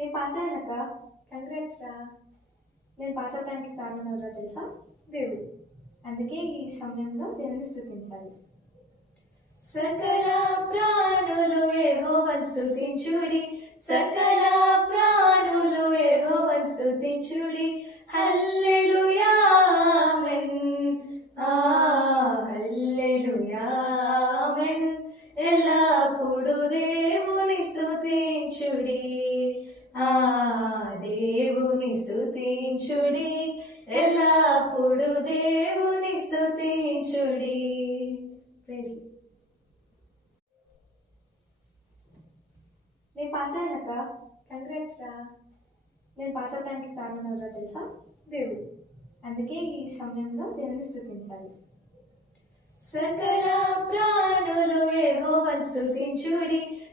నేను pass అయ్యానక్క. Congrats రా. నేను పాస్ అవడానికి కారణం ఎవరో తెలుసా? దేవుడు. అందుకే ఈ సమయంలో దేవుని స్తుతించాలి. సకల ప్రాణులు యెహోవాను స్తుతించుడి, సకల ప్రాణులు యెహోవాను స్తుతించుడి. హల్లెలూయా ఆమేన్, హల్లెలూయా ఆమేన్. ఎల్లప్పుడూ దేవుని స్తుతించుడి, దేవుని స్తుతించుడి, ఎల్లప్పుడూ దేవుని స్తుతించుడి. ప్రైజ్. నేను పాస్ అయ్యానక్క. కంగ్రాట్స్ రా. నేను పాస్ అవడానికి కారణం ఎవరో తెలుసా? దేవుడు. అందుకే ఈ సమయంలో దేవుని స్తుతించాలి. సకల ప్రాణులు యెహోవాను స్తుతించుడి.